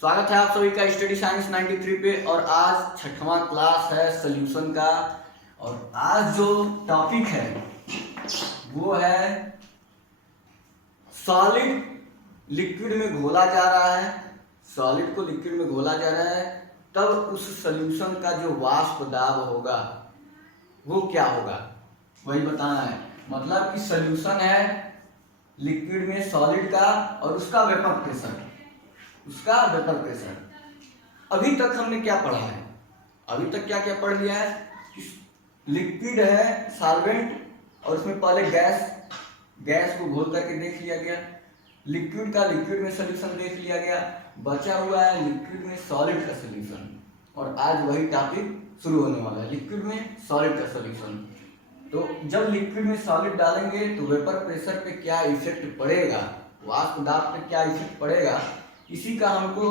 स्वागत है आप सभी का स्टडी साइंस 93 पे। और आज छठवां क्लास है सॉल्यूशन का। और आज जो टॉपिक है वो है सॉलिड लिक्विड में घोला जा रहा है। सॉलिड को लिक्विड में घोला जा रहा है, तब उस सॉल्यूशन का जो वाष्प दाब होगा वो क्या होगा, वही बताना है। मतलब कि सॉल्यूशन है लिक्विड में सॉलिड का और उसका वेपर प्रेशर, अभी तक हमने क्या पढ़ा है? अभी तक क्या क्या पढ़ लिया है? लिक्विड है सॉल्वेंट और उसमें पहले गैस को घोल करके देख लिया गया। लिक्विड का लिक्विड में सॉल्यूशन देख लिया गया। बचा हुआ है लिक्विड में सॉलिड का सॉल्यूशन। और आज वही टॉपिक शुरू होने वाला है, लिक्विड में सॉलिड का सॉल्यूशन। तो जब लिक्विड में सॉलिड डालेंगे तो वेपर प्रेशर पे क्या इफेक्ट पड़ेगा, वाष्प दाब पे क्या इफेक्ट पड़ेगा, इसी का हमको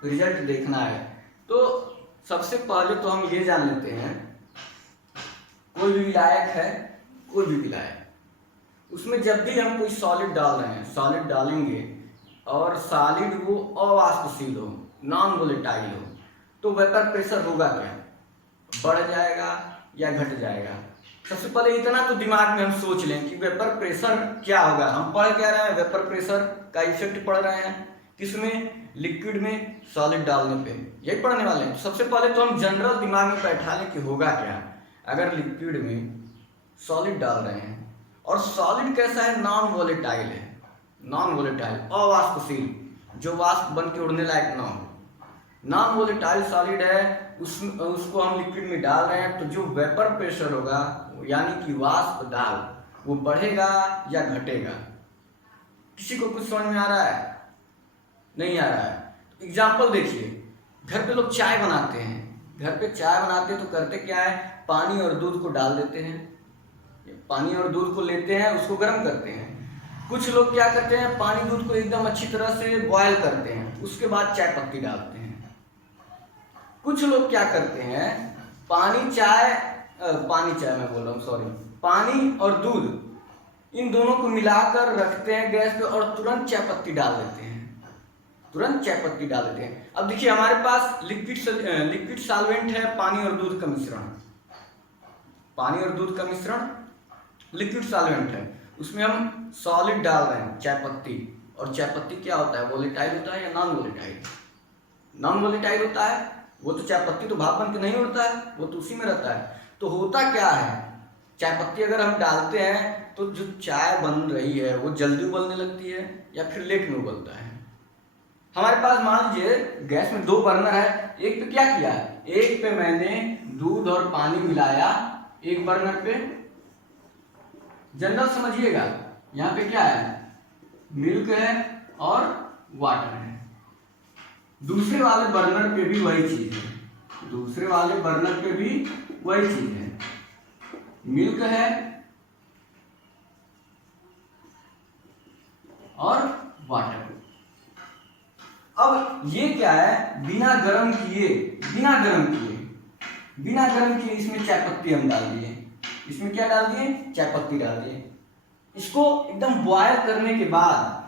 रिजल्ट देखना है। तो सबसे पहले तो हम ये जान लेते हैं, कोई भी विलायक है, कोई भी विलायक, उसमें जब भी हम कोई सॉलिड डाल रहे हैं, सॉलिड डालेंगे और सॉलिड वो अवाष्पशील हो, नॉन वोलेटाइल हो, तो वेपर प्रेशर होगा क्या? बढ़ जाएगा या घट जाएगा? सबसे पहले इतना तो दिमाग में हम सोच लें कि वेपर प्रेशर क्या होगा। हम पढ़ क्या रहे हैं? वेपर प्रेशर का इफेक्ट पढ़ रहे हैं किसमें? लिक्विड में सॉलिड डालने पे, यही पढ़ने वाले हैं। सबसे पहले तो हम जनरल दिमाग में बैठा लें कि होगा क्या अगर लिक्विड में सॉलिड डाल रहे हैं। और सॉलिड कैसा है? नॉन वोलेटाइल है, नॉन वोलेटाइल, अवाष्पशील, जो वाष्प बन के उड़ने लायक ना हो। नॉन वोलेटाइल सॉलिड है, उसको हम लिक्विड में डाल रहे हैं, तो जो वेपर प्रेशर होगा यानी कि वाष्प दाब, वो बढ़ेगा या घटेगा? किसी को कुछ समझ में आ रहा है? नहीं आ रहा है? एग्जाम्पल देखिए, घर पे लोग चाय बनाते हैं। घर पे चाय बनाते हैं तो करते क्या है? पानी और दूध को डाल देते हैं, पानी और दूध को लेते हैं, उसको गर्म करते हैं। कुछ लोग क्या करते हैं? पानी दूध को एकदम अच्छी तरह से बॉयल करते हैं, उसके बाद चाय पत्ती डालते हैं। कुछ लोग क्या करते हैं? पानी और दूध इन दोनों को मिलाकर रखते हैं गैस पे और तुरंत चाय पत्ती डाल देते हैं, अब देखिए हमारे पास लिक्विड सॉल्वेंट है, पानी और दूध का मिश्रण, लिक्विड सॉल्वेंट है, उसमें हम सॉलिड डाल रहे हैं, चाय पत्ती। और चाय पत्ती क्या होता है? वोलेटाइल होता है या नॉन वोलेटाइल? नॉन वोलेटाइल होता है। वो तो चाय पत्ती तो भाप बन के नहीं उड़ता है, वो तो उसी में रहता है। तो होता क्या है? चाय पत्ती अगर हम डालते हैं तो जो चाय बन रही है वो जल्दी उबलने लगती है या फिर लेट में उबलता है। हमारे पास मान लीजिए गैस में 2 बर्नर है। एक पे क्या किया? एक पे मैंने दूध और पानी मिलाया, एक बर्नर पे, जनरल समझिएगा, यहाँ पे क्या है? मिल्क है और वाटर है। दूसरे वाले बर्नर पे भी वही चीज है, मिल्क है और वाटर। अब ये क्या है? बिना गर्म किए इसमें चाय पत्ती हम डाल दिए। इसमें क्या डाल दिए? चाय पत्ती डाल दिए। इसको एकदम बॉयल करने के बाद,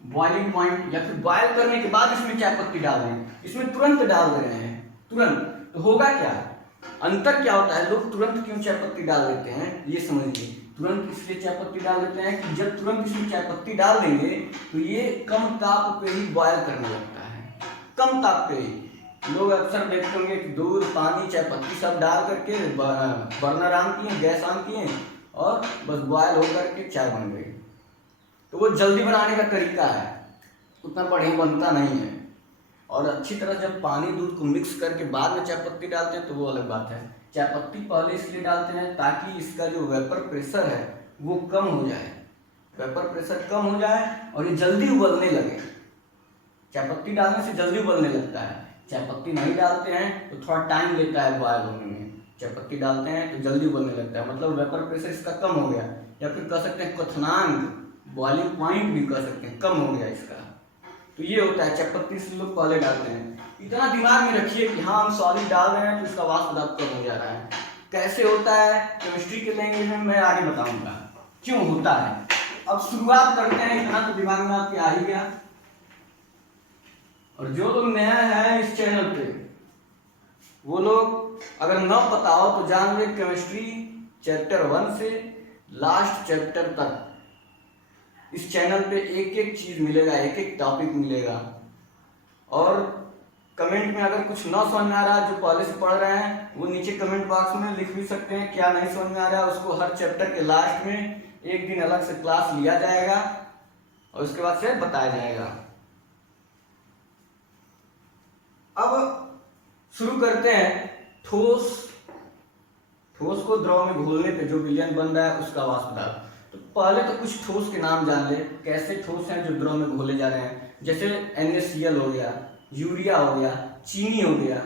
बॉइलिंग पॉइंट या फिर बॉयल करने के बाद इसमें चाय पत्ती डाल रहे हैं, इसमें तुरंत डाल दे रहे हैं, तुरंत। तो होगा क्या? अंतर क्या होता है? लोग तुरंत क्यों चाय पत्ती डाल देते हैं, ये समझिए। तुरंत इसलिए चाय पत्ती डाल देते हैं कि जब तुरंत इसमें चाय पत्ती डाल देंगे तो ये कम ताप पे ही बॉयल करने लगता है, कम ताप पे ही। लोग अक्सर देखते होंगे कि दूध, पानी, चाय पत्ती सब डाल करके बर्नर ऑन किए, गैस ऑन किए और बस बॉयल होकर के चाय बन गई। तो वो जल्दी बनाने का तरीका है, उतना बढ़िया बनता नहीं है। और अच्छी तरह जब पानी दूध को मिक्स करके बाद में चाय पत्ती डालते हैं तो वो अलग बात है। चाय पत्ती पहले इसलिए डालते हैं ताकि इसका जो वेपर प्रेशर है वो कम हो जाए, और ये जल्दी उबलने लगे। चाय पत्ती डालने से जल्दी उबलने लगता है। चाय पत्ती नहीं डालते हैं तो थोड़ा टाइम लेता है बॉयल होने में। चाय पत्ती डालते हैं तो जल्दी उबलने लगता है, मतलब वेपर प्रेशर इसका कम हो गया, या फिर कह सकते हैं क्वथनांक, बॉइलिंग पॉइंट भी कह सकते हैं, कम हो गया इसका। तो ये होता है, चाय पत्ती से लोग पहले डालते हैं। इतना दिमाग में रखिए कि हाँ हम सॉलिड डाल रहे हैं तो इसका वाष्प दाब कम हो जा रहा है। कैसे होता है केमिस्ट्री के लैंग्वेज में मैं आगे बताऊंगा क्यों होता है। अब शुरुआत करते हैं, इतना तो दिमाग में आपके आ ही गया। और जो लोग नया है इस चैनल पे, वो लोग अगर न पता हो तो जान ले, केमिस्ट्री चैप्टर 1 से लास्ट चैप्टर तक इस चैनल पे एक एक चीज मिलेगा, एक एक टॉपिक मिलेगा। और कमेंट में अगर कुछ ना समझ में आ रहा, जो पहले से पढ़ रहे हैं वो नीचे कमेंट बॉक्स में लिख भी सकते हैं क्या नहीं समझ में आ रहा है। उसको हर चैप्टर के लास्ट में एक दिन अलग से क्लास लिया जाएगा और उसके बाद से बताया जाएगा। अब शुरू करते हैं। ठोस को द्रव में घोलने पे जो विलयन बन रहा है उसका वाष्प दाब। तो पहले तो कुछ ठोस के नाम जान ले, कैसे ठोस हैं जो द्रव में घोले जा रहे हैं। जैसे NaCl हो गया, यूरिया हो गया, चीनी हो गया,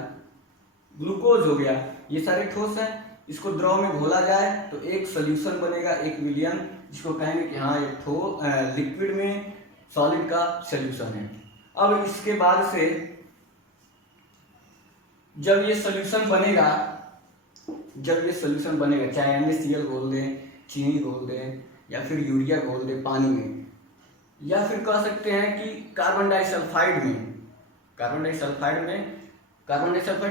ग्लूकोज हो गया, ये सारे ठोस हैं। इसको द्रव में घोला जाए तो एक सोल्यूशन बनेगा, एक विलयन, जिसको कहेंगे कि हाँ ये लिक्विड में सॉलिड का सोल्यूशन है। अब इसके बाद से जब ये सोल्यूशन बनेगा, चाहे NaCl घोल दें, चीनी घोल दें, या फिर यूरिया घोल दें पानी में, या फिर कह सकते हैं कि कार्बन डाइसल्फाइड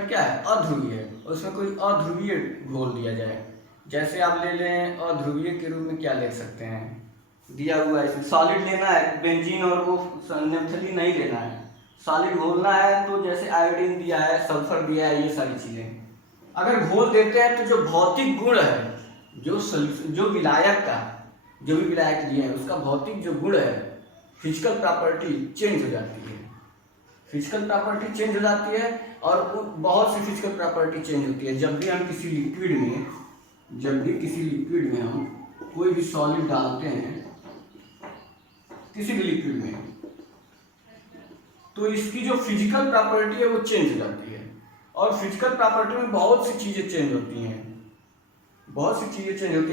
क्या है, अध्रुवीय है, उसमें कोई अध्रुवीय घोल दिया जाए। जैसे आप ले लें अध्रुवीय के रूप में क्या ले सकते हैं, दिया हुआ है इसमें सॉलिड लेना है, बेंजीन और वो नेप्थलीन नहीं लेना है, सॉलिड घोलना है। तो जैसे आयोडीन दिया है, सल्फर दिया है, ये सारी चीजें अगर घोल देते हैं तो जो भौतिक गुण है, जो विलायक का, जो भी विलायक लिए हैं उसका भौतिक जो गुण है, फिजिकल प्रॉपर्टी चेंज हो जाती है। और बहुत सी फिजिकल प्रॉपर्टी चेंज होती है जब भी हम किसी लिक्विड में हम कोई भी सॉलिड डालते हैं, किसी भी लिक्विड में, तो इसकी जो फिजिकल प्रॉपर्टी है वो चेंज हो जाती है। और फिजिकल प्रॉपर्टी में बहुत सी चीजें चेंज होती हैं,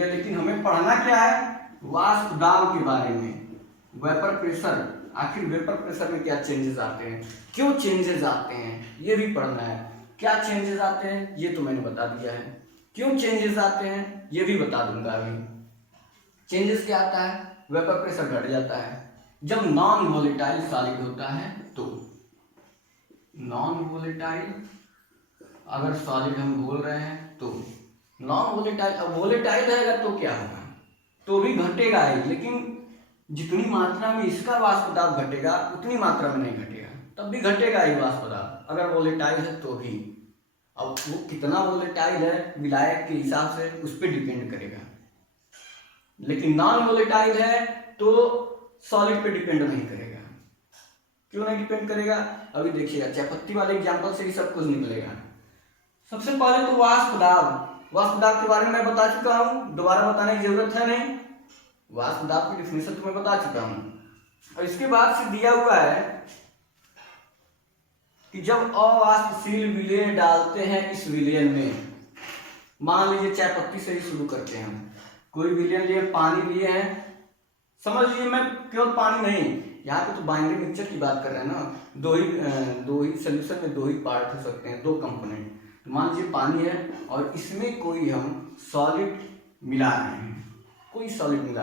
लेकिन हमें पढ़ना क्या है, वाष्प दाब के बारे में, वेपर प्रेशर। आखिर वेपर प्रेशर में क्या चेंजेस आते हैं, क्यों चेंजेस आते हैं, ये भी पढ़ना है। क्या चेंजेस आते हैं ये तो मैंने बता दिया है, क्यों चेंजेस आते हैं ये भी बता दूंगा अभी। चेंजेस क्या आता है, वेपर प्रेशर घट जाता है जब नॉन वोलेटाइल सॉलिड होता है। तो नॉन वोलेटाइल अगर सॉलिड हम घोल रहे हैं तो नॉन वोलेटाइल, अब वोलेटाइल रहेगा तो क्या होगा, तो भी घटेगा ही, लेकिन जितनी मात्रा में इसका वाष्प दाब घटेगा उतनी मात्रा में नहीं घटेगा, तब भी घटेगा ही वाष्प दाब अगर वोलेटाइल है तो भी। अब वो कितना वोलेटाइल है विलायक के हिसाब से उस पर डिपेंड करेगा, लेकिन नॉन वोलेटाइल है तो सॉलिड पे डिपेंड नहीं करेगा। क्यों नहीं डिपेंड करेगा, अभी देखिएगा, चायपत्ती वाले एग्जाम्पल से ही सब कुछ निकलेगा। सबसे पहले तो वाष्प दाब के बारे में मैं बता चुका हूं, दोबारा बताने की जरूरत है नहीं। वाष्प दाब की डेफिनेशन तो मैं बता चुका हूं। और इसके बाद से दिया हुआ है कि जब अवाष्पशील विलयन डालते हैं इस विलयन में, मान लीजिए चायपत्ती से ही शुरू करते हैं हम, कोई विलयन लिए, पानी लिए हैं, समझ लीजिए, मैं केवल पानी नहीं, यहाँ पे तो बाइनरी मिक्सचर की बात कर रहे हैं ना, दो ही सोल्यूशन में 2 ही पार्ट हो सकते हैं, 2 कंपोनेंट। तो मान लीजिए पानी है और इसमें कोई हम सॉलिड मिला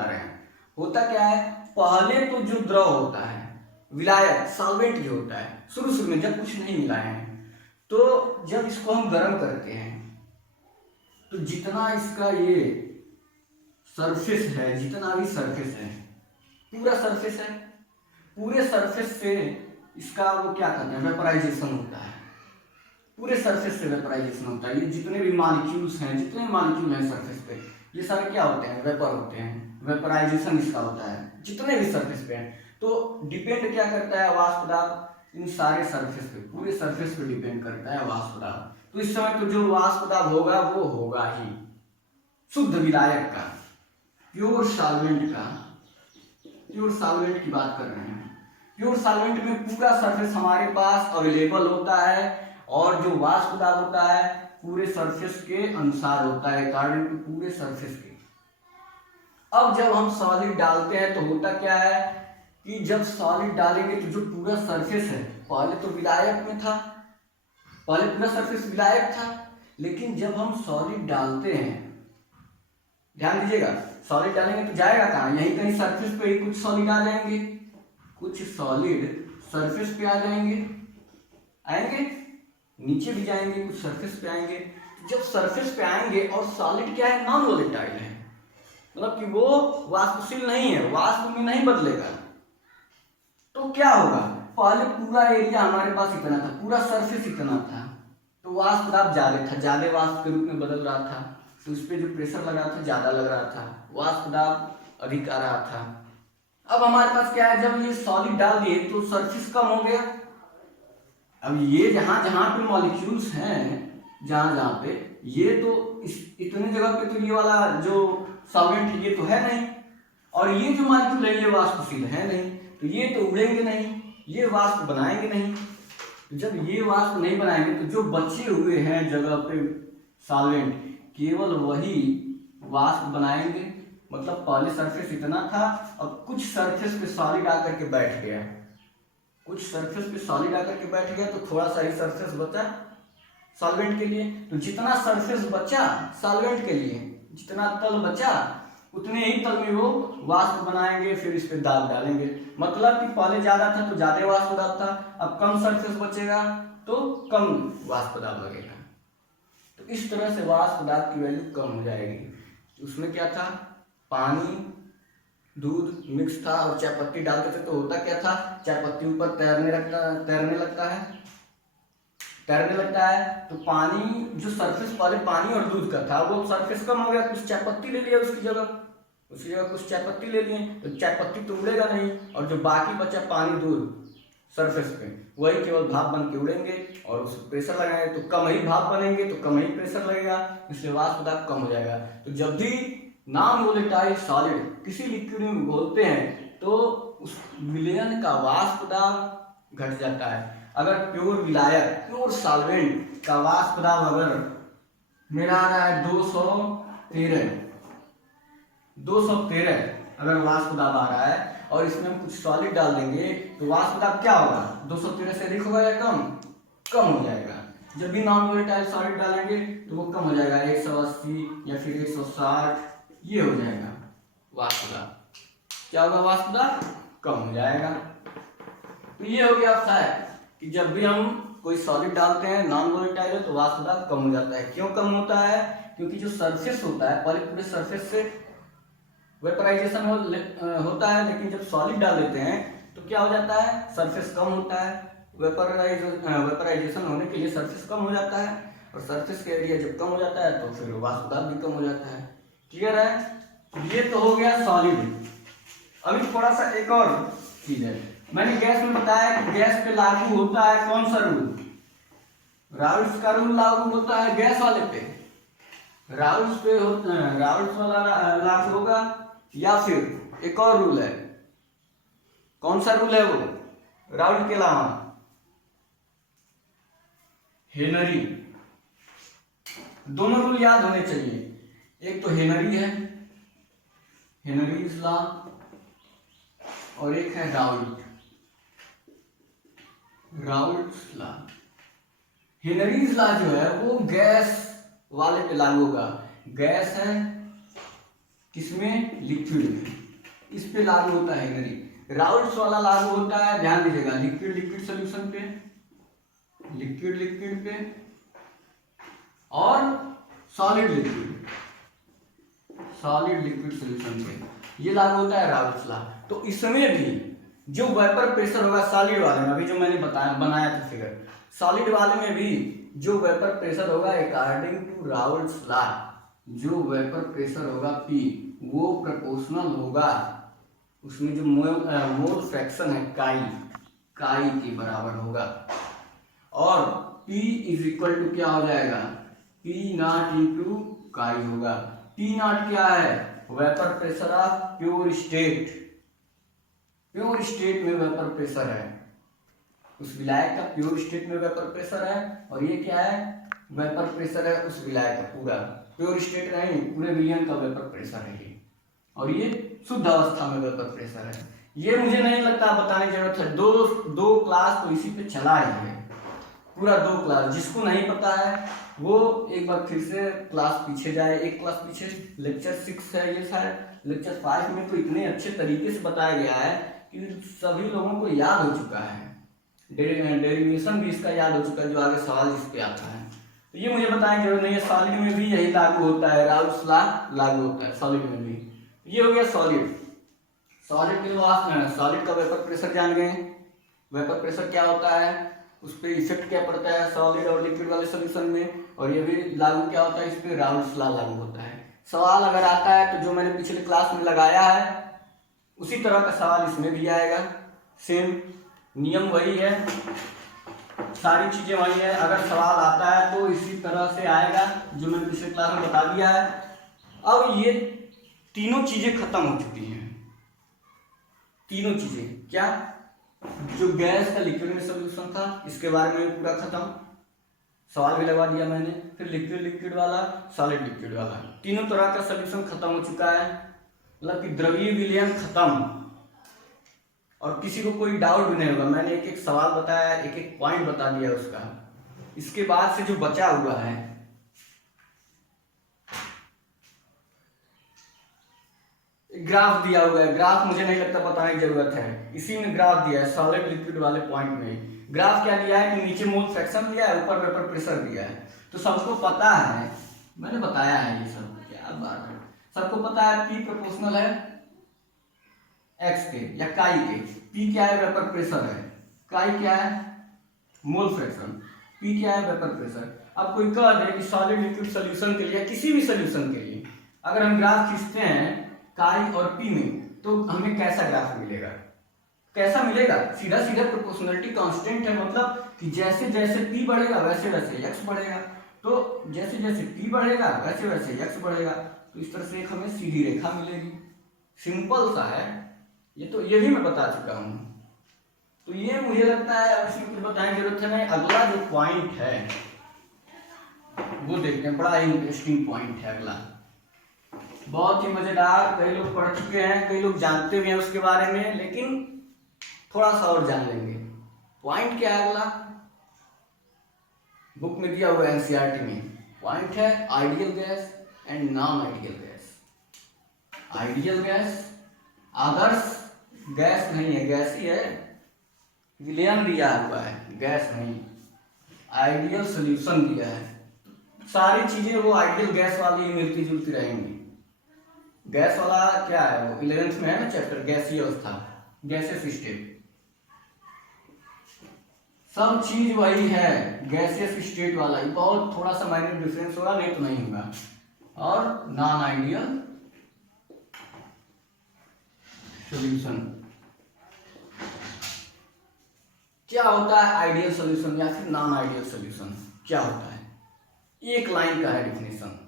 रहे हैं, होता क्या है, पहले तो जो द्रव होता है, विलायक सॉल्वेंट जो होता है, शुरू में जब कुछ नहीं मिलाए हैं, तो जब इसको हम गर्म करते हैं तो जितना इसका ये सरफेस है, जितना भी सरफेस है, पूरे सरफेस से इसका वो क्या करते हैं, वेपराइजेशन होता है, पूरे सरफेस से वेपराइजेशन होता है। ये जितने भी मॉलिक्यूल हैं सरफेस पे, ये सारे क्या होते हैं, वेपर होते हैं, वेपराइजेशन इसका होता है जितने भी सरफेस पे हैं। तो डिपेंड क्या करता है वाष्प दाब इन सारे सरफेस पे, पूरे सरफेस पे डिपेंड करता है वाष्प दाब। तो इस समय तो जो वाष्प दाब होगा वो होगा ही शुद्ध विलायक का, प्योर सॉल्वेंट की बात कर रहे हैं। प्योर सॉल्वेंट में पूरा सरफेस हमारे पास अवेलेबल होता है, और जो वाष्प दाब होता है पूरे सरफेस के अनुसार होता है, अकॉर्डिंग टू पूरे सरफेस के। अब जब हम सॉलिड डालते हैं तो होता क्या है कि जब सॉलिड डालेंगे तो जो पूरा सरफेस है, पहले तो विलायक में था, पहले पूरा सरफेस विलायक था, लेकिन जब हम सॉलिड डालते हैं, ध्यान दीजिएगा, सॉलिड डालेंगे तो जाएगा कहाँ, यहीं कहीं सरफेस पे ही कुछ सॉलिड आ जाएंगे, कुछ सॉलिड सरफेस पे आ जाएंगे, आएंगे नीचे भी जाएंगे, कुछ सरफेस पे आएंगे। जब सरफेस पे आएंगे और सॉलिड क्या है, नॉन वोलेटाइल है, मतलब कि वो वाष्पशील नहीं है, वाष्प में नहीं बदलेगा, तो क्या होगा, पहले पूरा एरिया हमारे पास इतना था, पूरा सरफेस इतना था, तो वाष्प दाब ज्यादा वाष्प के रूप में बदल रहा था, तो उस पर जो प्रेशर लगा था ज्यादा लग रहा था, वाष्प दाब अधिक आ रहा था। अब हमारे पास क्या है, जब ये सॉलिड डाल दिए तो सरफेस कम हो गया। अब ये जहां जहां पे मॉलिक्यूल्स हैं, जहां जहां पे ये तो इतने जगह पे तो ये वाला जो सॉल्वेंट ये तो है नहीं, और ये जो मॉलिक्यूल है ये वाष्पशील है नहीं, तो ये तो उड़ेंगे नहीं, ये वाष्प बनाएंगे नहीं। तो जब ये वाष्प नहीं बनाएंगे तो जो बचे हुए हैं जगह पे सॉल्वेंट, केवल वही वाष्प बनाएंगे। मतलब पहले सरफेस इतना था, अब कुछ सरफेस पे सॉलिड आकर के बैठ गया, कुछ सरफेस पे सॉलिड आकर के बैठ गया, तो थोड़ा सा ही सरफेस बचा सॉल्वेंट के लिए। तो जितना सरफेस बचा सॉल्वेंट के लिए, जितना तल बचा उतने ही तल में वो वाष्प बनाएंगे, फिर इस पे दाब डालेंगे। मतलब कि पहले ज्यादा था तो ज्यादा वाष्प दाब था, अब कम सरफेस बचेगा तो कम वाष्प दाब लगेगा। तो इस तरह से वाष्प दाब की वैल्यू कम हो जाएगी। उसमें क्या था, पानी दूध मिक्स था और चाय पत्ती डालते थे, तो होता क्या था, चाय पत्ती ऊपर तैरने लगता है, तो पानी जो सरफेस पहले पानी और दूध का था वो सरफेस कम हो गया, कुछ चाय पत्ती ले लिया उसकी जगह कुछ चाय पत्ती ले लिए, तो चाय पत्ती तो उड़ेगा नहीं, और जो बाकी बचा पानी दूध सरफेस पे, वही केवल भाप बन के उड़ेंगे, और उस प्रेशर लगाएंगे तो कम ही भाप बनेंगे, तो कम ही प्रेशर लगेगा, इसलिए वाष्प दाब कम हो जाएगा। तो जब भी नॉन वोलेटाइल सॉलिड किसी लिक्विड में घोलते हैं तो उस विलयन का वाष्प दाब घट जाता है। अगर प्योर विलायक, प्योर सॉल्वेंट का वाष्प दाब अगर मेरा आ रहा है 213 अगर वाष्प दाब आ रहा है, और इसमें हम कुछ सॉलिड डाल देंगे तो वाष्प दाब क्या होगा, 213 से अधिक होगा या कम हो जाएगा। जब भी नॉन वोलेटाइल सॉलिड डालेंगे तो वो कम हो जाएगा, 180 या फिर 160 ये हो जाएगा वाष्प दाब। क्या होगा, वाष्प दाब कम हो जाएगा। तो ये हो गया फैक्ट कि जब भी हम कोई सॉलिड डालते हैं नॉन वोलेटाइल है तो वाष्प दाब कम हो जाता है। क्यों कम होता है, क्योंकि जो सरफेस होता है पहले पूरे सरफेस से वेपराइजेशन होता है, लेकिन जब सॉलिड डाल देते हैं तो क्या हो जाता है, सरफेस कम होता है, वेपराइजेशन होने के लिए सरफेस कम हो जाता है, और सरफेस का एरिया जब कम हो जाता है तो फिर वाष्प दाब भी कम हो जाता है। क्लियर है, ये तो हो गया सॉलिड। अभी थोड़ा सा एक और चीज है, मैंने गैस में बताया कि गैस पे लागू होता है कौन सा रूल, राउल्स का रूल लागू होता है गैस वाले पे, राउल्स वाला लागू होगा, या फिर एक और रूल है, कौन सा रूल है वो, राउल्ट के अलावा हेनरी। दोनों रूल याद होने चाहिए, एक तो हेनरी है, हेनरीज लॉ, और एक है राउल्ट्स लॉ। हेनरीज लॉ जो है वो गैस वाले पे लागू होगा, गैस है किसमें, लिक्विड में, इस पे लागू होता है हेनरी। राउल्ट्स वाला लागू होता है, ध्यान दीजिएगा, लिक्विड सॉल्यूशन पे, लिक्विड पे, और सॉलिड लिक्विड सॉल्यूशन पे ये लागू होता है राउल्ट्स लॉ। तो इसमें भी जो वेपर प्रेशर होगा सॉलिड वाले में, अभी जो मैंने बनाया था फिगर, सॉलिड वाले में भी जो वेपर प्रेशर होगा अकॉर्डिंग टू राउल्ट्स लॉ, जो वेपर प्रेशर होगा P वो प्रोपोर्शनल होगा, उसमें जो मोल फ्रैक्शन है काई के बराबर होगा, और P इज इक्वल टू क्या हो जाएगा, P नॉट इंटू काई होगा। P नॉट क्या है, vapour pressure of pure state में वेपर प्रेशर है, उस विलायक का प्योर स्टेट में वेपर प्रेशर है, और ये क्या है, वेपर प्रेशर है उस विलायक का, पूरा प्योर स्टेट नहीं, पूरे विलयन का वेपर प्रेशर है ये, और ये शुद्ध अवस्था में वेपर प्रेशर है। ये मुझे नहीं लगता बताने की जरूरत है, दो क्लास तो इसी पे चला ही है, पूरा 2 क्लास। जिसको नहीं पता है वो एक बार फिर से क्लास पीछे जाए, एक क्लास पीछे, लेक्चर 6 है ये शायद, लेक्चर 5 में तो इतने अच्छे तरीके से बताया गया है कि सभी लोगों को याद हो चुका है, डेरिवेशन भी इसका याद हो चुका है, जो आगे सवाल जिस पे आता है। तो ये मुझे बताने की जरूरत नहीं है, सॉलिड में भी यही लागू होता है, राउल्स लॉ लागू होता है सॉलिड में भी। ये हो गया सॉलिड। सॉलिड के बाद सॉलिड का वेपर प्रेशर जान गए। वेपर प्रेशर क्या होता है, उस पर इफेक्ट क्या पड़ता है सॉलिड और लिक्विड वाले सोल्यूशन में, और ये भी लागू क्या होता है, इस पर राउल्स लॉ लागू होता है। सवाल अगर आता है तो जो मैंने पिछले क्लास में लगाया है उसी तरह का सवाल इसमें भी आएगा। सेम नियम वही है, सारी चीजें वही है। अगर सवाल आता है तो इसी तरह से आएगा जो मैंने पिछले क्लास में बता दिया है। अब ये तीनों चीजें खत्म हो चुकी हैं। तीनों चीजें क्या, जो गैस का लिक्विड में सोल्यूशन था इसके बारे में पूरा खत्म, सवाल भी लगा दिया मैंने। फिर लिक्विड लिक्विड वाला, सॉलिड लिक्विड वाला, तीनों तरह का सोल्यूशन खत्म हो चुका है, मतलब कि द्रवीय विलयन खत्म। और किसी को कोई डाउट भी नहीं होगा, मैंने एक एक सवाल बताया, एक एक पॉइंट बता दिया उसका। इसके बाद से जो बचा हुआ है, ग्राफ दिया हुआ है, ग्राफ मुझे नहीं लगता बताने की जरूरत है, इसी में ग्राफ दिया है सॉलिड लिक्विड वाले पॉइंट में। ग्राफ क्या दिया है कि नीचे मोल फ्रैक्शन दिया है, ऊपर वेपर प्रेशर दिया है। तो सबको पता है, मैंने बताया है ये सब, क्या बात है, सबको पता है P प्रोपोर्शनल है x के या काई के। P क्या है, वेपर प्रेशर है, काई क्या है, मोल फ्रैक्शन, P क्या है, वेपर प्रेशर। अब कोई कह दे कि सॉलिड लिक्विड सोल्यूशन के लिए, किसी भी सोल्यूशन के लिए अगर हम ग्राफ खींचते हैं काई और P में, तो हमें कैसा ग्राफ मिलेगा, कैसा मिलेगा, सीधा सीधा प्रोपोर्शनलिटी कांस्टेंट है, मतलब कि जैसे जैसे P बढ़ेगा वैसे वैसे x बढ़ेगा, तो जैसे जैसे P बढ़ेगा वैसे वैसे x बढ़ेगा। तो इस तरह से एक हमें सीधी रेखा मिलेगी, सिंपल सा है ये, तो ये भी मैं बता चुका हूं। तो ये मुझे लगता है अब इसमें कुछ बताने की जरूरत है नहीं। अगला जो पॉइंट है वो देखते हैं, बड़ा ही इंटरेस्टिंग पॉइंट है अगला, बहुत ही मजेदार। कई लोग पढ़ चुके हैं, कई लोग जानते भी हैं उसके बारे में, लेकिन थोड़ा सा और जान लेंगे। पॉइंट क्या है अगला, बुक में दिया हुआ है एनसीईआरटी में। पॉइंट है ideal gas and non ideal gas. Ideal gas Adarsh gas नहीं है, गैस ही है, विलयन दिया हुआ है, गैस नहीं। आइडियल सोल्यूशन दिया है, सारी चीजें वो आइडियल गैस वाली मिलती जुलती रहेंगी। गैस वाला क्या है, वो 11th में है ना चैप्टर, गैसीय अवस्था, गैसियस स्टेट, सब चीज वही है गैसियस स्टेट वाला ही, बहुत थोड़ा सा माइनर डिफरेंस होगा, नहीं तो नहीं होगा। और नॉन आइडियल सॉल्यूशन, क्या होता है आइडियल सॉल्यूशन या फिर नॉन आइडियल सॉल्यूशन क्या होता है, एक लाइन का है डिफिनेशन।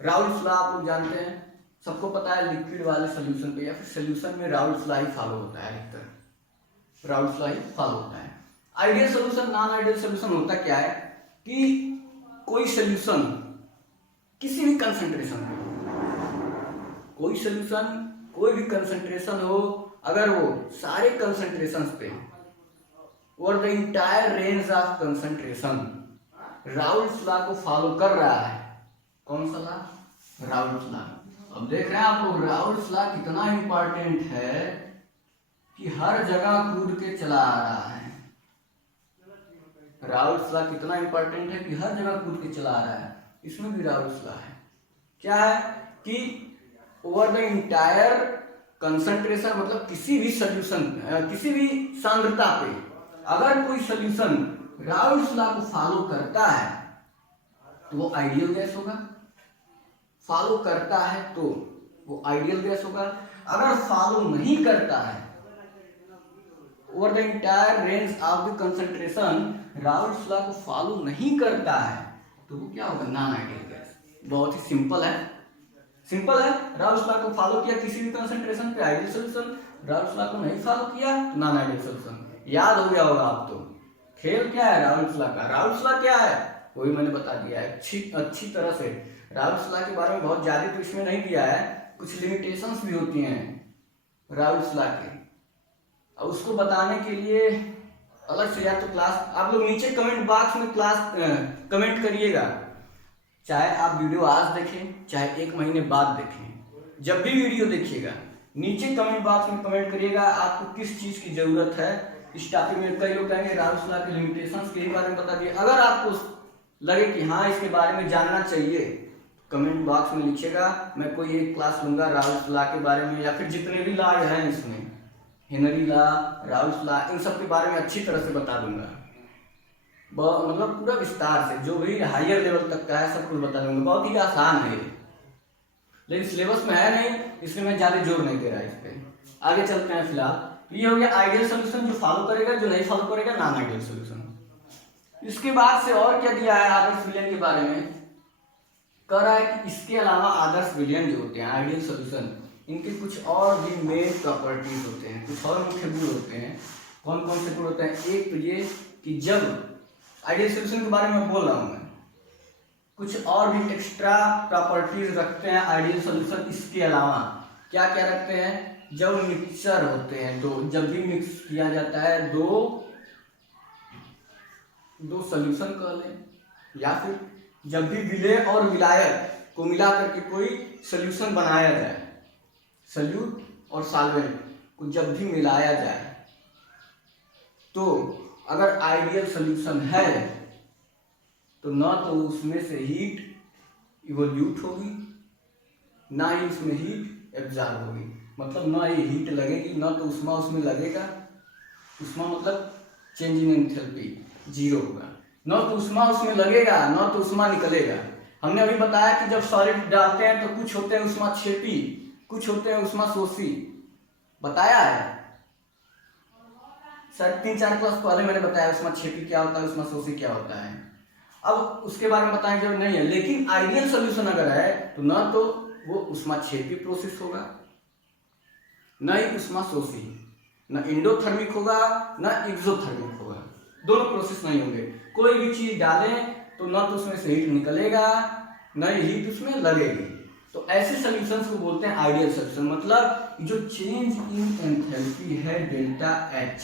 राउल्स लॉ आप लोग जानते हैं, सबको पता है लिक्विड वाले सॉल्यूशन पे या फिर सॉल्यूशन में राउल्स लॉ ही फॉलो होता है, अधिकतर राउल्स लॉ ही फॉलो होता है। Ideal solution non ideal solution होता क्या है कि कोई सॉल्यूशन किसी भी कंसंट्रेशन में, कोई सॉल्यूशन कोई भी कंसंट्रेशन हो, अगर वो सारे कंसंट्रेशंस पे और the entire range of concentration Raoult's law को फॉलो कर रहा है, कौन सा लॉ, राउल्स लॉ। अब देख रहे हैं आप लोग राउल्स लॉ कितना इंपॉर्टेंट है कि हर जगह कूद के चला आ रहा है। राउल्स लॉ कितना इंपॉर्टेंट है कि हर जगह कूद के चला आ रहा है, इसमें भी राउल्स लॉ है। क्या है कि ओवर द इंटायर कंसंट्रेशन, मतलब किसी भी सॉल्यूशन, किसी भी सांद्रता पे अगर कोई सॉल्यूशन राउल्स लॉ को फॉलो करता है तो वो आइडियल गैस होगा, फॉलो करता है तो वो आइडियल गैस होगा। अगर फॉलो नहीं करता है, over the entire range of the concentration Raoult's law को फॉलो नहीं करता है तो वो क्या होगा, नॉन आइडियल गैस। बहुत ही सिंपल है, सिंपल है। राउल्स लॉ को फॉलो किया किसी भी कंसंट्रेशन पे आइडियल सॉल्यूशन, राउल्स लॉ को नहीं फॉलो किया तो नॉन आइडियल सॉल्यूशन। याद हो गया होगा आप तो। खेल क्या है राउल्स लॉ का, राउल्स लॉ क्या है वही मैंने बता दिया है अच्छी तरह से। राउल्स लॉ के बारे में बहुत ज्यादा तो इसमें नहीं दिया है, कुछ लिमिटेशंस भी होती हैं राउल्स लॉ के, और उसको बताने के लिए अलग से या तो क्लास, आप लोग नीचे कमेंट बॉक्स में क्लास कमेंट करिएगा, चाहे आप वीडियो आज देखें चाहे 1 महीने बाद देखें, जब भी वीडियो देखिएगा नीचे कमेंट बॉक्स में कमेंट करिएगा आपको किस चीज की जरूरत है इस टॉपिक में। कई लोग कहेंगे राउल्स लॉ के लिमिटेशंस के बारे में बता दिए। अगर आपको लगे कि हाँ इसके बारे में जानना चाहिए कमेंट बॉक्स में लिखिएगा, मैं कोई एक क्लास लूंगा राउल्स लॉ के बारे में, या फिर जितने भी लॉ हैं इसमें हेनरी लॉ, राउल्स लॉ, इन सब के बारे में अच्छी तरह से बता दूंगा। मतलब पूरा विस्तार से जो भी हायर लेवल तक का है सब कुछ बता दूंगा। बहुत ही आसान है लेकिन सिलेबस में है नहीं, इसलिए मैं ज्यादा जोर नहीं दे रहा इस पे। आगे चलते हैं। फिलहाल ये हो गया आइडियल सोल्यूशन, जो फॉलो करेगा, जो नहीं फॉलो करेगा नॉन आइडियल सोल्यूशन। इसके बाद से और क्या दिया है आदर्श विलयन के बारे में, कह रहा है कि इसके अलावा आदर्श विलयन जो होते हैं आइडियल सोल्यूशन, इनके कुछ और भी मेन प्रॉपर्टीज होते हैं, कुछ और मुख्य गुण होते हैं। कौन कौन से गुण होते हैं? एक तो ये कि जब आइडियल सोल्यूशन के बारे में बोल रहा हूं मैं, कुछ और भी एक्स्ट्रा प्रॉपर्टीज रखते हैं आइडियल सोल्यूशन। इसके अलावा क्या क्या रखते हैं? जब मिक्सचर होते हैं तो जब भी मिक्स किया जाता है दो सोल्यूशन कह लें, या फिर जब भी विलेय और विलायक को मिला करके कोई सोल्यूशन बनाया जाए, सॉल्यूट और सॉल्वेंट को जब भी मिलाया जाए, तो अगर आइडियल सोल्यूशन है तो ना तो उसमें से हीट इवोल्यूट होगी, ना ही उसमें हीट एब्जॉर्ब होगी। मतलब ना ही हीट लगेगी, ना तो उष्मा उसमें लगेगा। उष्मा मतलब चेंज इन एंथैल्पी जीरो होगा। ना तो उष्मा उसमें लगेगा, ना तो उष्मा निकलेगा। हमने अभी बताया कि जब सॉलिड डालते हैं तो कुछ होते हैं उष्मा क्षेपी, कुछ होते हैं उष्मा शोषी, बताया है सर 3-4 क्लास पहले मैंने बताया उष्मा क्षेपी क्या होता है, उष्मा शोषी क्या होता है। अब उसके बारे में बताएं जब नहीं है। लेकिन आइडियल सोल्यूशन अगर है तो ना तो वो उष्माक्षेपी प्रोसेस होगा, ना ही उष्माशोषी, ना इंडोथर्मिक होगा ना एक्सोथर्मिक होगा, दोनों प्रोसेस नहीं होंगे। कोई भी चीज डालें तो ना तो उसमें से हीट निकलेगा, ना ही हीट उसमें लगेगी। तो ऐसे सॉल्यूशंस को बोलते हैं आइडियल सोल्यूशन। मतलब जो चेंज इन एंथैल्पी है डेल्टा एच,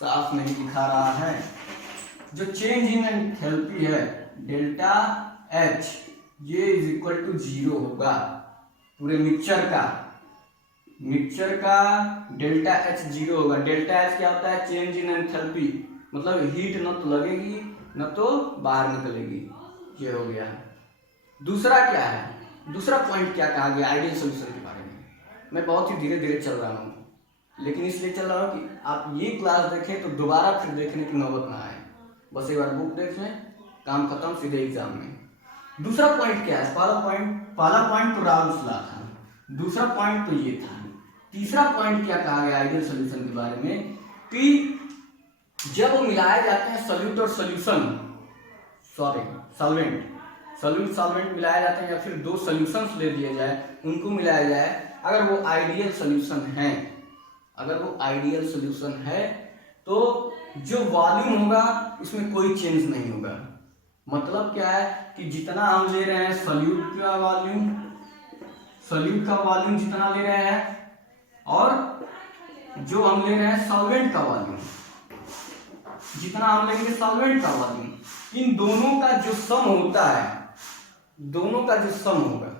साफ नहीं दिखा रहा है, जो चेंज इन एंथैल्पी है डेल्टा एच, ये इज इक्वल टू 0 होगा। पूरे मिक्सचर का डेल्टा एच 0 होगा। डेल्टा एच क्या होता है? चेंज इन एंथैल्पी, मतलब हीट न तो लगेगी न तो बाहर निकलेगी। ये हो गया। दूसरा क्या है? दूसरा पॉइंट क्या कहा गया आइडियल सोल्यूशन के बारे में? मैं बहुत ही धीरे धीरे चल रहा हूँ, लेकिन इसलिए चल रहा हूँ कि आप ये क्लास देखें तो दोबारा फिर देखने की नौबत ना आए। बस एक बार बुक देख लें, काम खत्म, सीधे एग्जाम में। दूसरा पॉइंट क्या है? पहला पॉइंट तो राउल्स लॉ था, दूसरा पॉइंट तो ये था। तीसरा पॉइंट क्या कहा गया आइडियल सोल्यूशन के बारे में कि जब वो मिलाए जाते हैं सॉल्यूट और सॉल्वेंट मिलाए जाते हैं, या फिर दो सॉल्यूशंस ले लिए जाए, उनको मिलाया जाए, अगर वो आइडियल सोल्यूशन है तो जो वॉल्यूम होगा उसमें कोई चेंज नहीं होगा। मतलब क्या है कि जितना हम ले रहे हैं सॉल्यूट का वॉल्यूम जितना ले रहे हैं, और जो हम ले रहे हैं सॉल्वेंट का वॉल्यूम जितना हम लेंगे सॉल्वेंट का वॉल्यूम, इन दोनों का जो सम होगा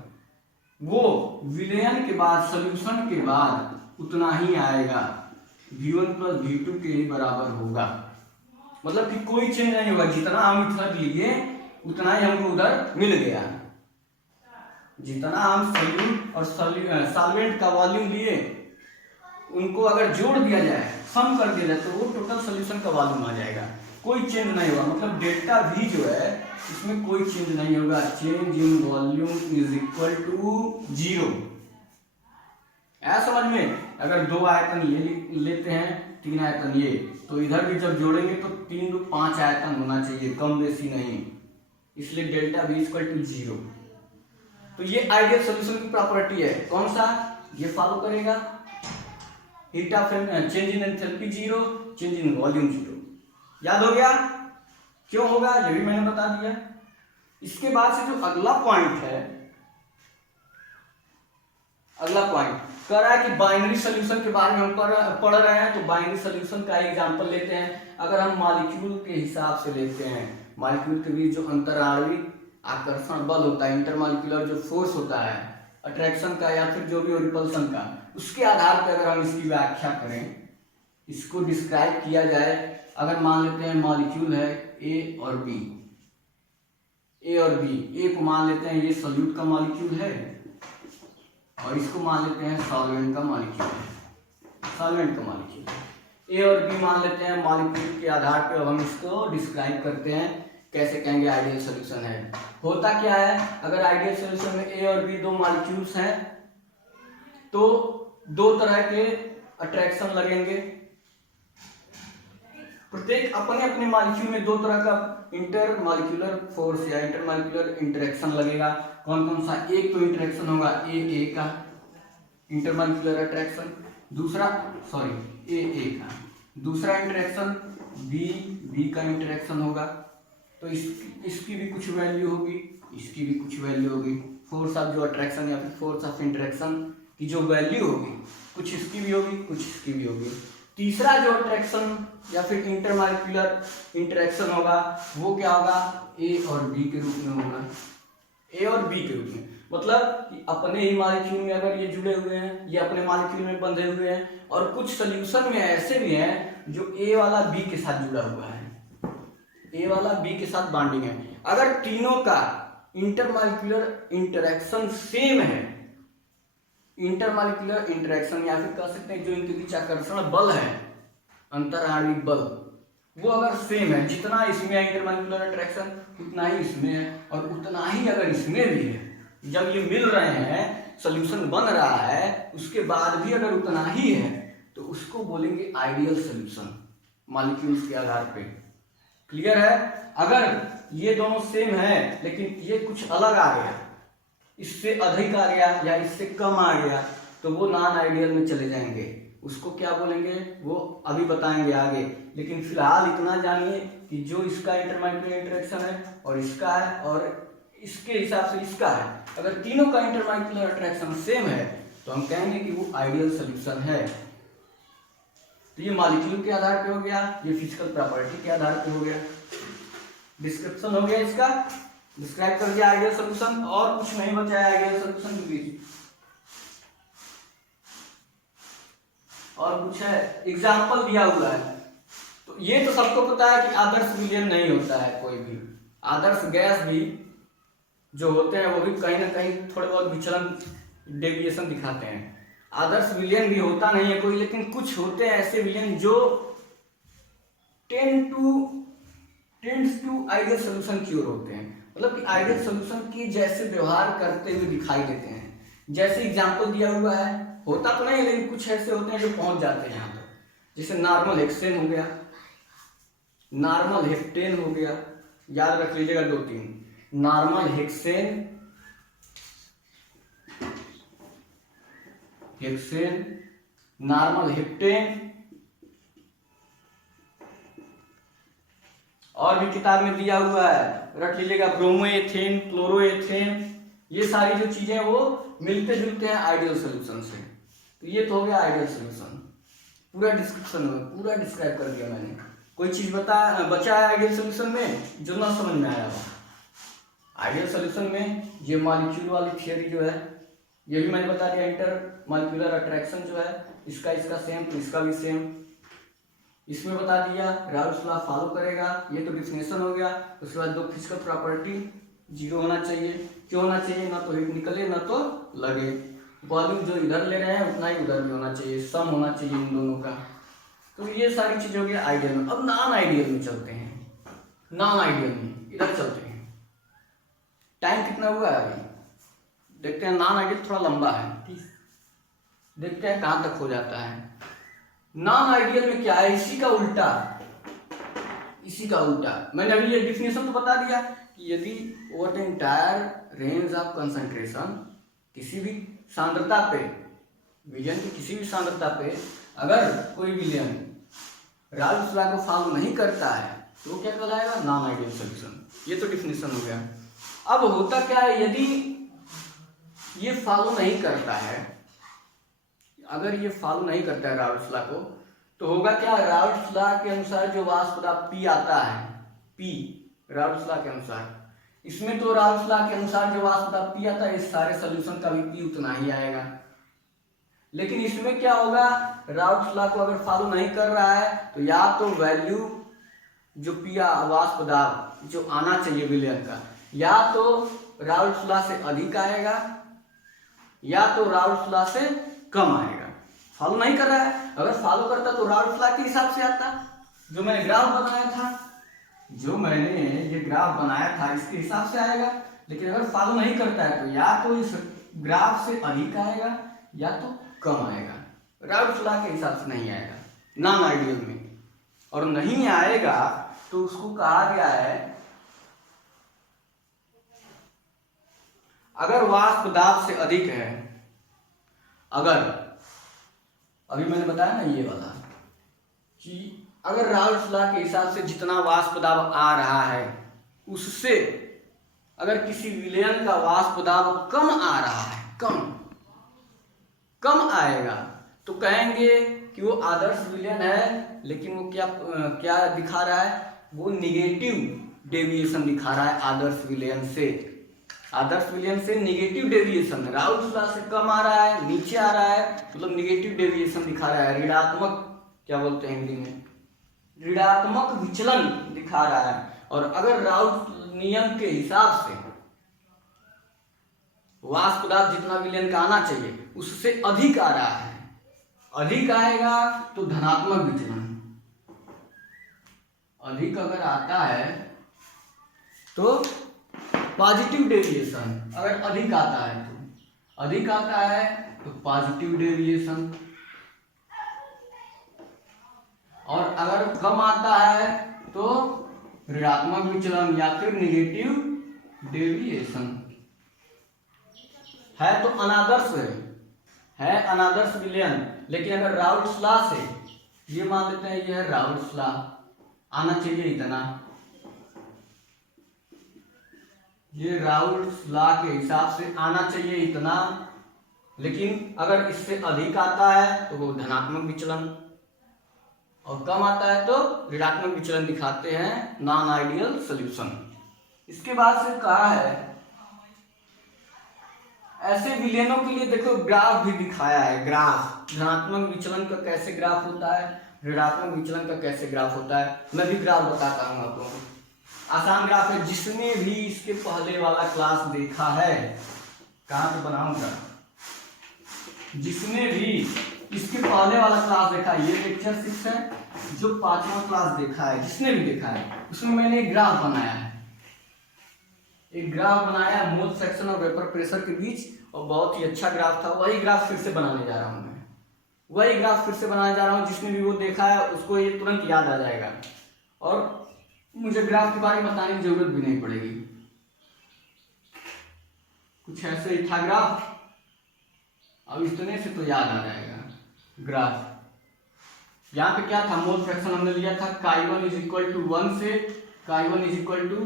वो विलयन के बाद, सॉल्यूशन के बाद उतना ही आएगा। V1 प्लस V2 के ही बराबर होगा। मतलब कि कोई चेंज नहीं होगा, जितना हम इधर लिए उतना ही हमको उधर मिल गया। जितना हम सॉल्यूट और सॉल्वेंट का वॉल्यूम लिए, उनको अगर जोड़ दिया जाए, सम कर दिया जाए, तो वो टोटल सॉल्यूशन का वॉल्यूम आ जाएगा। कोई चेंज नहीं होगा। मतलब डेल्टा V जो है इसमें कोई चेंज नहीं होगा। Change in volume is equal to 0। ऐसा समझ में? अगर 2 आयतन ये लेते हैं, 3 आयतन ये, तो इधर भी जब जोड़ेंगे तो 3 to 5 आयतन होना चाहिए, कम बेसी नहीं। इसलिए डेल्टा V इक्वल टू 0। तो ये आइडियल सोल्यूशन की प्रॉपर्टी है। कौन सा? ये फॉलो करेगा। Heat of change in enthalpy 0, change in volume 0। याद हो गया? क्यों होगा ये भी मैंने बता दिया। इसके बाद से जो अगला पॉइंट है, अगला पॉइंट कह रहा है कि बाइनरी सोल्यूशन के बारे में हम पढ़ रहे हैं। तो बाइनरी सोल्यूशन का एग्जांपल लेते हैं। अगर हम मॉलिक्यूल के हिसाब से लेते हैं, मॉलिक्यूल के बीच जो अंतराणविक आकर्षण बल होता है, इंटरमॉलिक्यूलर जो फोर्स होता है, अट्रैक्शन का या फिर जो भी हो रिपल्सन का, उसके आधार पर अगर हम इसकी व्याख्या करें, इसको डिस्क्राइब किया जाए, अगर मान लेते हैं मॉलिक्यूल है ए और बी, ए और बी, ए को मान लेते हैं ये सॉल्यूट का मॉलिक्यूल है और इसको मान लेते हैं सॉल्वेंट का मॉलिक्यूल है, सॉल्वेंट का मॉलिक्यूल है। ए और बी मान लेते हैं मॉलिक्यूल के आधार पर हम इसको डिस्क्राइब करते हैं, कैसे कहेंगे आइडियल सॉल्यूशन है। होता क्या है, अगर आइडियल सॉल्यूशन में ए और बी दो मॉलिक्यूल्स हैं तो दो तरह के अट्रैक्शन लगेंगे, प्रत्येक अपने अपने मॉलिक्यूल में दो तरह का इंटर मॉलिक्यूलर फोर्स या इंटर मॉलिक्यूलर इंटरेक्शन लगेगा। कौन कौन सा, एक तो इंटरेक्शन होगा ए का इंटर मॉलिक्यूलर अट्रैक्शन, दूसरा ए का, दूसरा इंटरेक्शन बी का इंटरेक्शन होगा। तो इसकी भी कुछ वैल्यू होगी, इसकी भी कुछ वैल्यू होगी, फोर्स ऑफ जो अट्रैक्शन या फिर फोर्स ऑफ इंटरेक्शन की जो वैल्यू होगी, कुछ इसकी भी होगी कुछ इसकी भी होगी। तीसरा जो अट्रैक्शन या फिर इंटरमॉलिक्यूलर इंटरेक्शन होगा वो क्या होगा, ए और बी के रूप में होगा, ए और बी के रूप में। मतलब कि अपने ही मॉलिक्यूल में अगर ये जुड़े हुए हैं, ये अपने मॉलिक्यूल में बंधे हुए हैं, और कुछ सोल्यूशन में ऐसे भी हैं जो ए वाला बी के साथ जुड़ा हुआ है, ए वाला बी के साथ बॉन्डिंग है। अगर तीनों का इंटरमॉलिक्यूलर इंटरेक्शन सेम है, इंटरमॉलिक्यूलर इंटरेक्शन या फिर कह सकते हैं जो इनके बीच आकर्षण बल है, अंतराणविक बल, वो अगर सेम है, जितना इसमें है इंटरमॉलिक्यूलर अट्रैक्शन उतना ही इसमें है, और उतना ही अगर इसमें भी है, जब ये मिल रहे हैं सॉल्यूशन बन रहा है उसके बाद भी अगर उतना ही है तो उसको बोलेंगे आइडियल सॉल्यूशन मॉलिक्यूल्स के आधार पे। क्लियर है। अगर ये दोनों सेम है लेकिन ये कुछ अलग आ गया, इससे अधिक आ गया या इससे कम आ गया, तो वो नॉन आइडियल में चले जाएंगे। उसको क्या बोलेंगे वो अभी बताएंगे आगे, लेकिन फिलहाल इतना जानिए कि जो इसका इंटरमॉलिक्यूलर इंटरेक्शन है और इसका है और इसके हिसाब से इसका है, अगर तीनों का इंटरमॉलिक्यूलर अट्रैक्शन सेम है तो हम कहेंगे कि वो आइडियल सॉल्यूशन है। तो ये मॉलिक्यूल के आधार पे हो गया, ये फिजिकल प्रॉपर्टी के आधार पे हो गया, डिस्क्रिप्शन हो गया, इसका डिस्क्राइब कर दिया आइडियल सॉल्यूशन, और कुछ नहीं बचा है आइडियल सॉल्यूशन के बीच। और कुछ है, एग्जाम्पल दिया हुआ है। तो ये तो सबको पता है कि आदर्श विलयन नहीं होता है कोई भी, आदर्श गैस भी जो होते हैं वो भी कहीं ना कहीं थोड़े बहुत विचलन डेविएशन दिखाते हैं। आदर्श विलयन भी होता नहीं है कोई, लेकिन कुछ होते हैं ऐसे विलयन जो टेंड्स टू आइडियल सॉल्यूशन की ओर होते हैं, मतलब कि आइडियल सॉल्यूशन के जैसे व्यवहार करते हुए दिखाई देते हैं। जैसे एग्जांपल दिया हुआ है, होता तो नहीं लेकिन कुछ ऐसे होते हैं जो पहुंच जाते हैं यहाँ तक, जैसे नॉर्मल हेक्सेन हो गया, नॉर्मल हेप्टेन हो गया, याद रख लीजिएगा 2-3, नॉर्मल हेक्सेन, नॉर्मल हेप्टेन, और भी किताब में दिया हुआ है रख लीजिएगा, ब्रोमोएथेन, क्लोरोएथेन, ये सारी जो चीजें वो मिलते जुलते हैं आइडियल सॉल्यूशन से। तो ये तो हो गया आइडियल सॉल्यूशन, पूरा डिस्क्रिप्शन में पूरा डिस्क्राइब कर दिया मैंने। कोई चीज बचा है आइडियल सॉल्यूशन में जो ना समझ में आया हो? आइडियल सॉल्यूशन में ये मॉलिक्यूल वाली थियरी जो है ये भी मैंने बता दिया, इंटर मॉलिक्यूलर अट्रैक्शन जो है इसका सेम तो इसका भी सेम, इसमें बता दिया, राउल्स लॉ फॉलो करेगा, ये तो डिफिनेशन हो गया। उसके बाद दो फिजिकल प्रॉपर्टी 0 होना चाहिए, क्यों होना चाहिए, ना तो हीट निकले ना तो लगे, वॉल्यूम जो इधर ले रहे हैं उतना ही उधर भी होना चाहिए, सम होना चाहिए इन दोनों का। तो ये सारी चीजें हो गया आइडियल में। अब नॉन आइडियल में चलते हैं, नॉन आइडियल में इधर चलते हैं। टाइम कितना हुआ है अभी देखते हैं, नॉन आइडियल थोड़ा लंबा है, देखते हैं कहां तक हो जाता है। नॉन आइडियल में क्या है, इसी का उल्टा, इसी का उल्टा। मैंने अभी ये डिफिनेशन तो बता दिया कि यदि over the entire range of concentration, किसी भी सांद्रता पे, विलयन की किसी भी सांद्रता पे अगर कोई विलयन राल्स लॉ को फॉलो नहीं करता है तो वो क्या कहलाएगा, नॉन आइडियल सॉल्यूशन। ये तो डिफिनेशन हो गया। अब होता क्या है, यदि ये फॉलो नहीं करता है, अगर ये फॉलो नहीं करता है राल्स लॉ को, तो होगा क्या, राल्स लॉ के अनुसार जो वाष्प दाब P आता है, P राल्स लॉ के अनुसार इसमें तो राउल्स लॉ के अनुसार जो वाष्प दाब P आता है, इस सारे सोल्यूशन का भी P उतना ही आएगा। लेकिन इसमें क्या होगा, राउल्स लॉ को अगर फॉलो नहीं कर रहा है तो या तो वैल्यू जो P वाष्प दाब जो आना चाहिए विलयन का, या तो राउल्स लॉ से अधिक आएगा या तो राउल्स लॉ से कम आएगा। फॉलो नहीं कर रहा है, अगर फॉलो करता तो राउल्स लॉ के हिसाब से आता, जो मैंने ग्राफ बनाया था इसके हिसाब से आएगा। लेकिन अगर फॉलो नहीं करता है तो या तो इस ग्राफ से अधिक आएगा या तो कम आएगा, राउल्स लॉ के हिसाब से नहीं आएगा नॉन आइडियल में। और नहीं आएगा तो उसको कहा गया है, अगर वाष्प दाब से अधिक है, अगर अभी मैंने बताया ना ये वाला कि अगर राउल्स लॉ के हिसाब से जितना वाष्प दाब आ रहा है उससे अगर किसी विलयन का वाष्प दाब कम आ रहा है, कम आएगा, तो कहेंगे कि वो आदर्श विलयन है। लेकिन वो क्या दिखा रहा है, वो निगेटिव डेविएशन दिखा रहा है आदर्श विलयन से निगेटिव डेविएशन। राउल्स लॉ से कम आ रहा है, नीचे आ रहा है, मतलब निगेटिव डेविएशन दिखा रहा है, ऋणात्मक, क्या बोलते हैं हिंदी में, ऋणात्मक विचलन दिखा रहा है। और अगर राउल्स नियम के हिसाब से वाष्प दाब जितना विलयन का आना चाहिए उससे अधिक आ रहा है, अधिक आएगा तो धनात्मक विचलन, अधिक अगर आता है तो पॉजिटिव डेविएशन, अगर अधिक आता है तो पॉजिटिव डेविएशन, और अगर कम आता है तो ऋणात्मक विचलन या फिर निगेटिव डेविएशन। है तो अनादर्श है अनादर्श विलयन। लेकिन अगर राउल्स लॉ से, ये मान लेते हैं ये है राउल्स लॉ, आना चाहिए इतना, ये राउल्स लॉ के हिसाब से आना चाहिए इतना, लेकिन अगर इससे अधिक आता है तो वो धनात्मक विचलन, और कम आता है तो ऋणात्मक विचलन दिखाते हैं नॉन आइडियल सॉल्यूशन। इसके बाद से कहा है ऐसे विलयनों के लिए देखो ग्राफ भी दिखाया है, ग्राफ धनात्मक विचलन का कैसे ग्राफ होता है, ऋणात्मक विचलन का कैसे ग्राफ होता है। मैं भी ग्राफ बताता हूँ आपको, आसान ग्राफ है। जिसने भी इसके पहले वाला क्लास देखा है, कहाँ पे बनाऊंगा, जिसने भी इसके पहले वाला क्लास देखा है, ये लेक्चर 6 है, जो 5वां क्लास देखा है, जिसने भी देखा है उसमें मैंने एक ग्राफ बनाया है, एक ग्राफ बनाया मोल फ्रैक्शन और वेपर प्रेशर के बीच, और बहुत ही अच्छा ग्राफ था। वही ग्राफ फिर से बनाने जा रहा हूँ मैं, वही ग्राफ फिर से बनाने जा रहा हूँ। जिसने भी वो देखा है उसको ये तुरंत याद आ जाएगा, और मुझे ग्राफ के बारे में बताने की जरूरत भी नहीं पड़ेगी। कुछ ऐसे ही था ग्राफ, अब इतने से तो याद आ जाएगा ग्राफ। यहाँ पे क्या था, मोल फ्रैक्शन हमने लिया था chi1 इज इक्वल टू 1 से chi1 इज इक्वल टू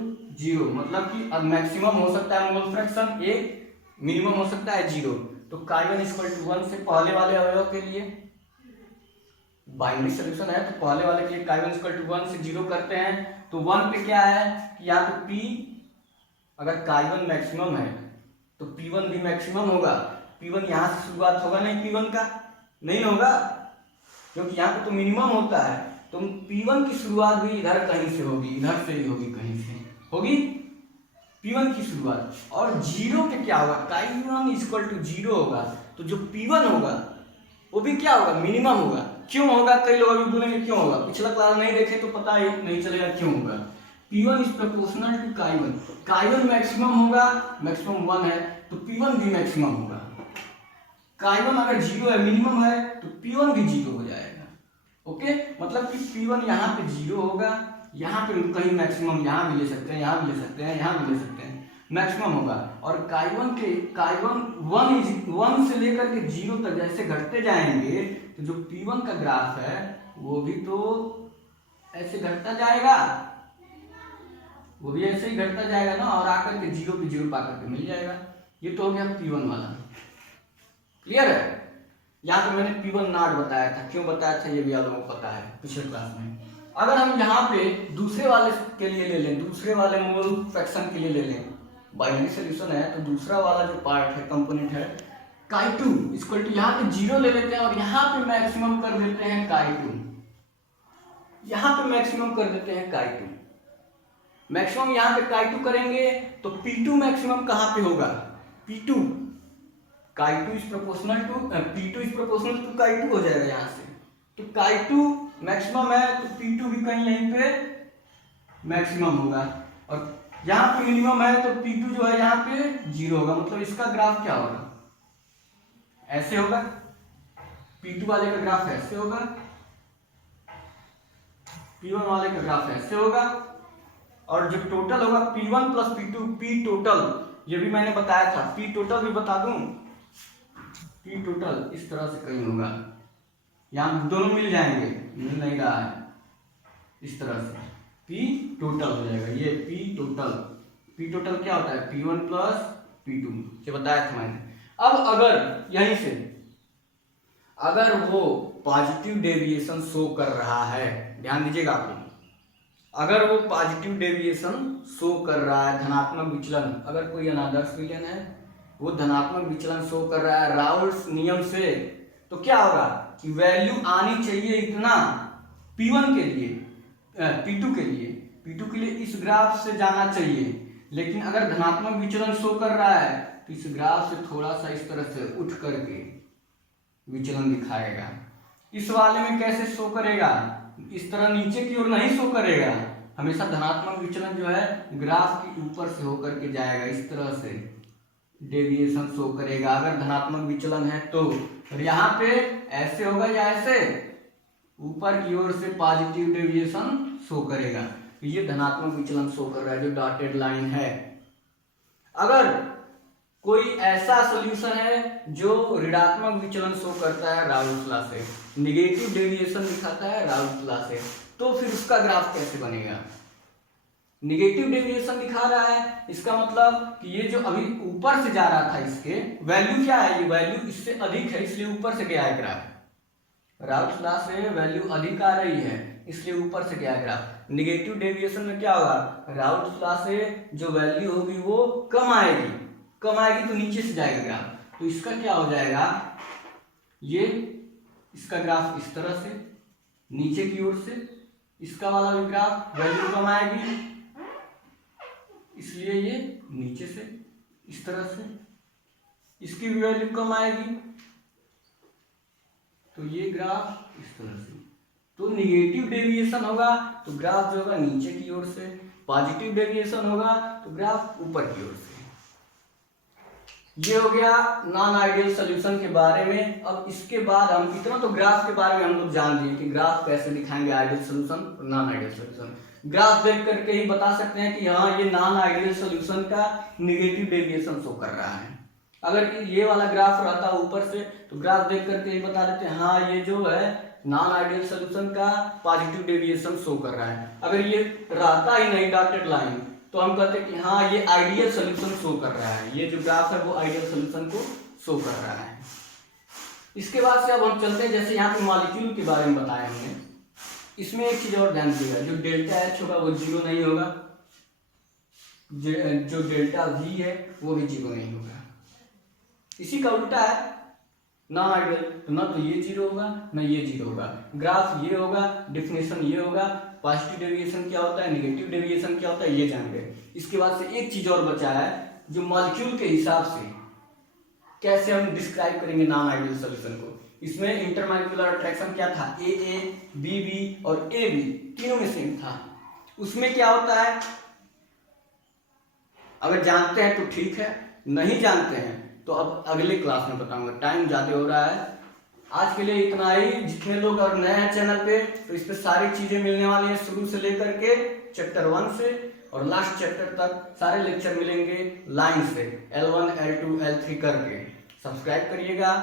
0, मतलब कि अब मैक्सिमम हो सकता है मोल फ्रैक्शन 1, मिनिमम हो सकता है 0। तो chi1 इज इक्वल टू 1 से पहले वाले अवयव के लिए बाइनरी सॉल्यूशन है, तो पहले वाले के लिए chi1 इज इक्वल टू 1 से 0 करते हैं। तो 1 पे क्या है कि यहाँ पे P, अगर chi1 मैक्सिमम है तो P1 भी मैक्सिमम होगा। P1 यहाँ से शुरुआत होगा नहीं, P1 का नहीं होगा, क्योंकि यहाँ पे तो मिनिमम होता है। तो P1 की शुरुआत भी इधर कहीं से होगी, इधर से ही होगी, कहीं से होगी P1 की शुरुआत। और 0 पे क्या होगा, chi1 इज इक्वल टू 0 होगा, तो जो P1 होगा वो भी क्या होगा, मिनिमम होगा। क्यों होगा, कई लोग अभी बोलेंगे क्यों होगा, पिछला क्लास नहीं देखे तो पता ही नहीं चलेगा क्यों होगा। P1 is proportional to chi1, chi1 maximum होगा, मैक्सिमम 1 है तो P1 भी मैक्सिमम होगा। chi1 अगर 0 है, मिनिमम है, तो P1 भी 0 हो जाएगा। ओके, मतलब कि P1 यहाँ पे 0 होगा, यहाँ पे कहीं मैक्सिमम, यहाँ भी ले सकते हैं, यहाँ भी ले सकते हैं, यहाँ भी ले सकते हैं, मैक्सिमम होगा। और chi1 1 से लेकर के 0 तक जैसे घटते जाएंगे तो जो P1 का ग्राफ है वो भी तो ऐसे घटता जाएगा, वो भी ऐसे ही घटता जाएगा ना, और आकर के 0 पे 0 पा करके मिल जाएगा। ये तो हो गया P1 वाला, क्लियर है। यहाँ पे मैंने P1 नॉट बताया था, क्यों बताया था ये भी आप लोगों को पता है पिछले क्लास में। अगर हम यहाँ पे दूसरे वाले के लिए ले लें, दूसरे वाले मोल फ्रैक्शन के लिए ले लें, बाइनरी सोल्यूशन है, तो दूसरा वाला जो पार्ट है, कंपोनेंट है Chi2 इक्वल टू यहाँ पे 0 ले लेते हैं और यहाँ पे मैक्सिमम कर देते हैं Chi2, यहाँ पे मैक्सिमम कर देते हैं Chi2। मैक्सिमम यहाँ पे Chi2 करेंगे तो P2 मैक्सिमम कहाँ पे होगा, P2 Chi2 is proportional to P2 is proportional to Chi2 हो जाएगा यहाँ से। तो Chi2 मैक्सिमम है तो P2 भी कहीं यहीं पे मैक्सिमम होगा, और यहाँ पे मिनिमम है तो P2 जो है यहाँ पे 0 होगा। मतलब इसका ग्राफ क्या होगा, ऐसे होगा, P2 वाले का ग्राफ ऐसे होगा, P1 वाले का ग्राफ ऐसे होगा, और जो टोटल होगा P1 plus P2, P total, ये भी मैंने बताया था, P टोटल भी बता दूं, P टोटल इस तरह से कहीं होगा, यहाँ दोनों मिल जाएंगे, मिल नहीं रहा है, इस तरह से P टोटल हो जाएगा, ये P टोटल। P टोटल क्या होता है, P1 प्लस P2, ये बताया था मैंने। अब अगर यहीं से अगर वो पॉजिटिव डेविएशन शो कर रहा है, ध्यान दीजिएगा आप लोग, अगर वो पॉजिटिव डेविएशन शो कर रहा है, धनात्मक विचलन, अगर कोई अनादर्श विचलन है वो धनात्मक विचलन शो कर रहा है राउल्ट्स नियम से, तो क्या होगा कि वैल्यू आनी चाहिए इतना P1 के लिए, P2 के लिए, P2 के लिए इस ग्राफ से जाना चाहिए। लेकिन अगर धनात्मक विचलन शो कर रहा है तो इस ग्राफ से थोड़ा सा इस तरह से उठ करके विचलन दिखाएगा। इस वाले में कैसे शो करेगा, इस तरह नीचे की ओर नहीं शो करेगा, हमेशा धनात्मक विचलन जो है ग्राफ के ऊपर से होकर के जाएगा, इस तरह से डेविएशन शो करेगा अगर धनात्मक विचलन है तो। और यहाँ पे ऐसे होगा या ऐसे ऊपर की ओर से पॉजिटिव डेविएशन शो करेगा, तो ये धनात्मक विचलन शो कर रहा है जो डॉटेड लाइन है। अगर कोई ऐसा सॉल्यूशन है जो ऋणात्मक विचलन शो करता है राउल्ट लॉ से, निगेटिव डेविएशन दिखाता है राउल्ट लॉ से, तो फिर उसका ग्राफ कैसे बनेगा, निगेटिव डेविएशन दिखा रहा है, इसका मतलब कि ये जो अभी ऊपर से जा रहा था इसके वैल्यू क्या है, ये वैल्यू इससे अधिक है इसलिए ऊपर से गया है ग्राफ, राउल्ट लॉ से वैल्यू अधिक आ रही है इसलिए ऊपर से गया है ग्राफ। निगेटिव डेविएशन में क्या होगा, राउल्ट लॉ से जो वैल्यू होगी वो कम आएगी, कम आएगी तो नीचे से जाएगा ग्राफ, तो इसका क्या हो जाएगा, ये इसका ग्राफ इस तरह से नीचे की ओर से, इसका वाला भी ग्राफ वैल्यू कम आएगी इसलिए ये नीचे से इस तरह से, इसकी भी वैल्यू कम आएगी तो ये ग्राफ इस तरह से। तो निगेटिव डेविएशन होगा तो ग्राफ जो होगा नीचे की ओर से, पॉजिटिव डेविएशन होगा तो ग्राफ ऊपर की ओर से। ये हो गया नॉन आइडियल सॉल्यूशन के बारे में। अब इसके बाद हम इतना तो ग्राफ के बारे में हम लोग जान लिए कि ग्राफ कैसे दिखाएंगे आइडियल सॉल्यूशन और नॉन आइडियल सॉल्यूशन। ग्राफ देख करके ही बता सकते हैं कि हाँ ये नॉन आइडियल सॉल्यूशन का निगेटिव डेविएशन शो कर रहा है। अगर ये वाला ग्राफ रहता ऊपर से तो ग्राफ देख करके ही बता देते हैं हाँ ये जो है नॉन आइडियल सॉल्यूशन का पॉजिटिव डेविएशन शो कर रहा है। अगर ये रहता ही नहीं डॉटेड लाइन तो हम कहते हैं कि हाँ ये आइडियल सॉल्यूशन शो कर रहा है, ये जो ग्राफ है वो आइडियल सॉल्यूशन को शो कर रहा है। इसके बाद से अब हम चलते हैं, जैसे यहाँ पे मॉलिक्यूल के बारे में बताया हमने, इसमें एक चीज और ध्यान दीजिएगा, जो डेल्टा एच होगा वो जीरो नहीं होगा, जो डेल्टा वी है वो भी जीरो नहीं होगा। इसी का उल्टा है नॉन आइडियल, तो ना तो ये जीरो होगा ना ये जीरो होगा। ग्राफ ये होगा, डेफिनेशन ये होगा, पॉजिटिव डेविएशन क्या होता है, नेगेटिव डेविएशन क्या होता है ये जान गए। इसके बाद से एक चीज और बचा है जो मॉलिक्यूल के हिसाब से कैसे हम डिस्क्राइब करेंगे नॉन आइडियल सॉल्यूशन को। इसमें इंटरमॉलिक्यूलर अट्रैक्शन क्या था, ए बी बी और ए बी तीनों में सेम था। उसमें क्या होता है, अगर जानते हैं तो ठीक है, नहीं जानते हैं तो अब अगले क्लास में बताऊंगा, टाइम ज्यादा हो रहा है। आज के लिए इतना ही। जितने लोग और नए हैं चैनल पे तो इस पे सारी चीजें मिलने वाली हैं, शुरू से लेकर के चैप्टर 1 से और लास्ट चैप्टर तक सारे लेक्चर मिलेंगे लाइन से, L1 L2 L3 करके। सब्सक्राइब करिएगा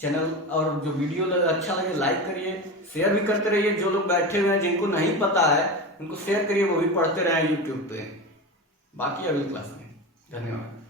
चैनल, और जो वीडियो अच्छा लगे लाइक करिए, शेयर भी करते रहिए। जो लोग बैठे हुए हैं जिनको नहीं पता है उनको शेयर करिए, वो भी पढ़ते रहे यूट्यूब पे। बाकी अगली क्लास में। धन्यवाद।